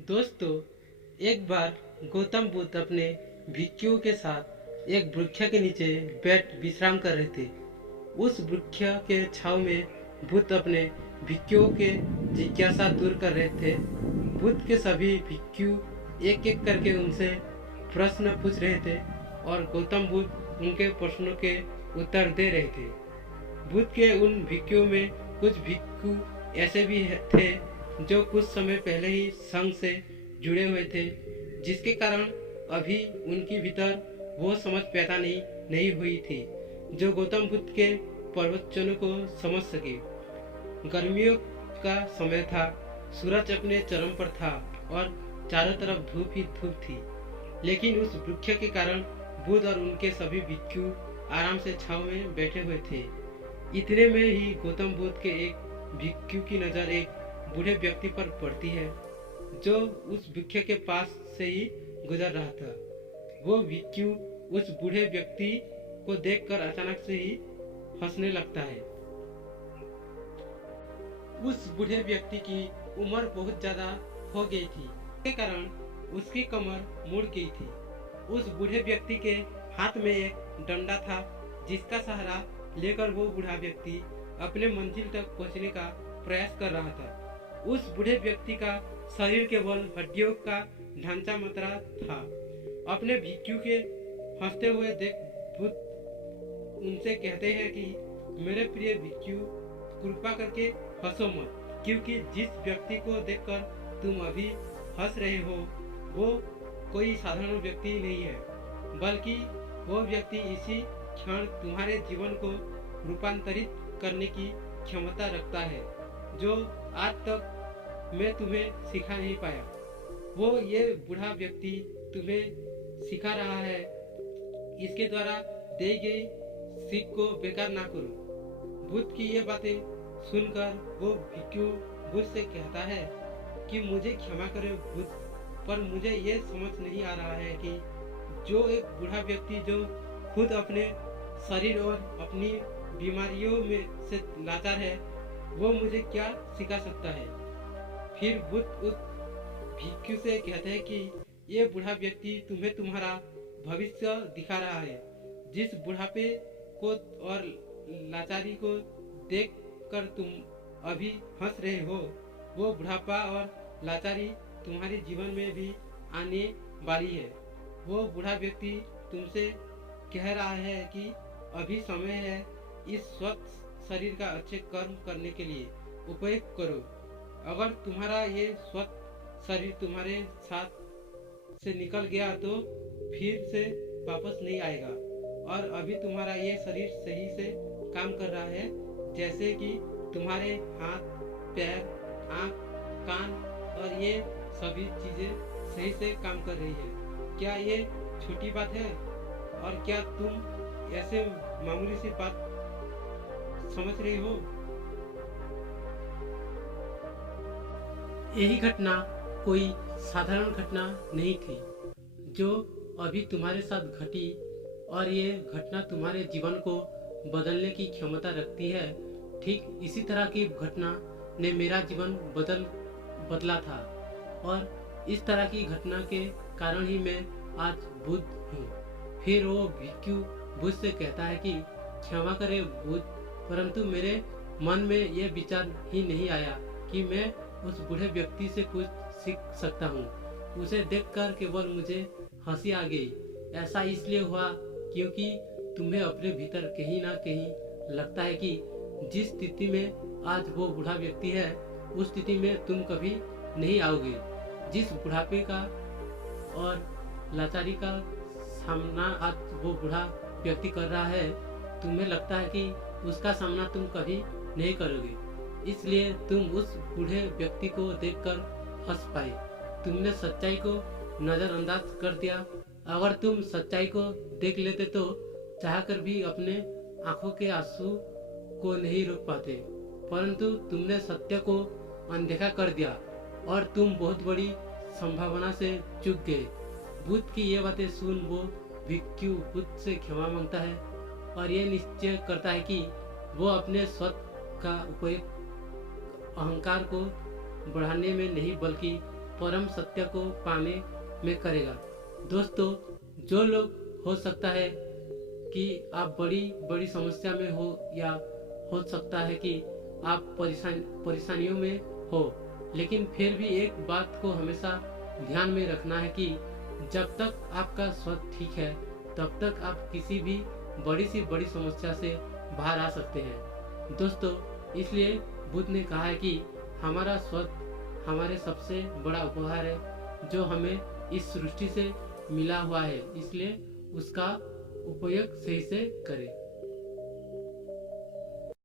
दोस्तों, एक बार गौतम बुद्ध अपने भिक्षुओं के साथ एक वृक्ष के नीचे बैठ विश्राम कर रहे थे। उस वृक्ष के छांव में बुद्ध अपने भिक्षुओं के जिज्ञासा दूर कर रहे थे। बुद्ध के सभी भिक्षु एक एक करके उनसे प्रश्न पूछ रहे थे और गौतम बुद्ध उनके प्रश्नों के उत्तर दे रहे थे। बुद्ध के उन भिक्षुओं में कुछ भिक्षु ऐसे भी थे जो कुछ समय पहले ही संघ से जुड़े हुए थे, जिसके कारण अभी उनके भीतर वो समझ पैदा नहीं हुई थी जो गौतम बुद्ध के प्रवचनों को समझ सके। गर्मियों का समय था, सूरज अपने चरम पर था और चारों तरफ धूप ही धूप थी। लेकिन उस वृक्ष के कारण बुद्ध और उनके सभी भिक्षु आराम से छांव में बैठे हुए थे। इतने में ही गौतम बुद्ध के एक भिक्षु की नजर एक बूढ़े व्यक्ति पर पड़ती है जो उस वृक्ष के पास से ही गुजर रहा था। वो भिक्षु उस बूढ़े व्यक्ति को देखकर अचानक से ही हंसने लगता है। उस बूढ़े व्यक्ति की उम्र बहुत ज्यादा हो गई थी, इसके कारण उसकी कमर मुड़ गई थी। उस बूढ़े व्यक्ति के हाथ में एक डंडा था जिसका सहारा लेकर वो बूढ़ा व्यक्ति अपने मंजिल तक पहुंचने का प्रयास कर रहा था। उस बूढ़े व्यक्ति का शरीर केवल हड्डियों का ढांचा मात्र था। अपने भिक्षु के हंसते हुए देख बुद्ध उनसे कहते हैं कि मेरे प्रिय भिक्षु, कृपा करके हंसो मत, क्योंकि जिस व्यक्ति को देखकर तुम अभी हंस रहे हो वो कोई साधारण व्यक्ति नहीं है, बल्कि वो व्यक्ति इसी क्षण तुम्हारे जीवन को रूपांतरित करने की क्षमता रखता है जो आज तक मैं तुम्हें सिखा नहीं पाया। वो ये बूढ़ा व्यक्ति तुम्हें सिखा रहा है। इसके द्वारा दी गई सीख को बेकार ना करो। बुद्ध की ये बातें सुनकर वो भिक्षु बुद्ध से कहता है कि मुझे क्षमा करें बुद्ध, पर मुझे ये समझ नहीं आ रहा है कि जो एक बूढ़ा व्यक्ति जो खुद अपने शरीर और अपनी बीमारियों में से लाचार है, वो मुझे क्या सिखा सकता है। फिर बुद्ध उस भिक्षु से कहते हैं कि ये बूढ़ा व्यक्ति तुम्हें तुम्हारा भविष्य दिखा रहा है। जिस बुढ़ापे को और लाचारी को देखकर तुम अभी हंस रहे हो, वो बुढ़ापा और लाचारी तुम्हारे जीवन में भी आने वाली है। वो बूढ़ा व्यक्ति तुमसे कह रहा है कि अभी समय है इस स्वस्थ शरीर का अच्छे कर्म करने के लिए उपयोग करो। अगर तुम्हारा ये स्वस्थ शरीर तुम्हारे साथ से निकल गया तो फिर से वापस नहीं आएगा, और अभी तुम्हारा ये शरीर सही से काम कर रहा है, जैसे कि तुम्हारे हाथ, पैर, आँख, कान और ये सभी चीजें सही से काम कर रही है। क्या ये छोटी बात है? और क्या तुम ऐसे मामूली सी बात समझ रहे हो? यही घटना कोई साधारण घटना नहीं थी जो अभी तुम्हारे साथ घटी, और ये घटना तुम्हारे जीवन को बदलने की क्षमता रखती है। ठीक इसी तरह की घटना ने मेरा जीवन बदला था, और इस तरह की घटना के कारण ही मैं आज बुद्ध हूँ। फिर वो भिक्षु बुद्ध से कहता है कि क्षमा करे बुद्ध, परंतु मेरे मन में यह विचार ही नहीं आया कि मैं उस बूढ़े व्यक्ति से कुछ सीख सकता हूँ। उसे देखकर केवल मुझे हंसी आ गई। ऐसा इसलिए हुआ क्योंकि तुम्हें अपने भीतर कहीं ना कहीं लगता है कि जिस स्थिति में आज वो बूढ़ा व्यक्ति है, उस स्थिति में तुम कभी नहीं आओगे। जिस बुढ़ापे का और लाचारी का सामना आज वो बूढ़ा व्यक्ति कर रहा है, तुम्हें लगता है कि उसका सामना तुम कभी नहीं करोगे, इसलिए तुम उस बूढ़े व्यक्ति को देखकर हंस पाए। तुमने सच्चाई को नजरअंदाज कर दिया। अगर तुम सच्चाई को देख लेते तो चाहकर भी अपने आंखों के आंसू को नहीं रोक पाते, परंतु तुमने सत्य को अनदेखा कर दिया और तुम बहुत बड़ी संभावना से चूक गए। बुद्ध की ये बातें सुन वो भिक्षु बुद्ध से क्षमा मांगता है और ये निश्चय करता है कि वो अपने स्वत का उपयोग अहंकार को बढ़ाने में नहीं बल्कि परम सत्य को पाने में करेगा। दोस्तों, जो लोग हो सकता है कि आप बड़ी बड़ी समस्या में हो, या हो सकता है कि आप परेशानियों में हो, लेकिन फिर भी एक बात को हमेशा ध्यान में रखना है कि जब तक आपका स्वास्थ्य ठीक है तब तक आप किसी भी बड़ी सी बड़ी समस्या से बाहर आ सकते हैं। दोस्तों, इसलिए बुद्ध ने कहा है कि हमारा स्वास्थ्य हमारे सबसे बड़ा उपहार है जो हमें इस सृष्टि से मिला हुआ है, इसलिए उसका उपयोग सही से करें।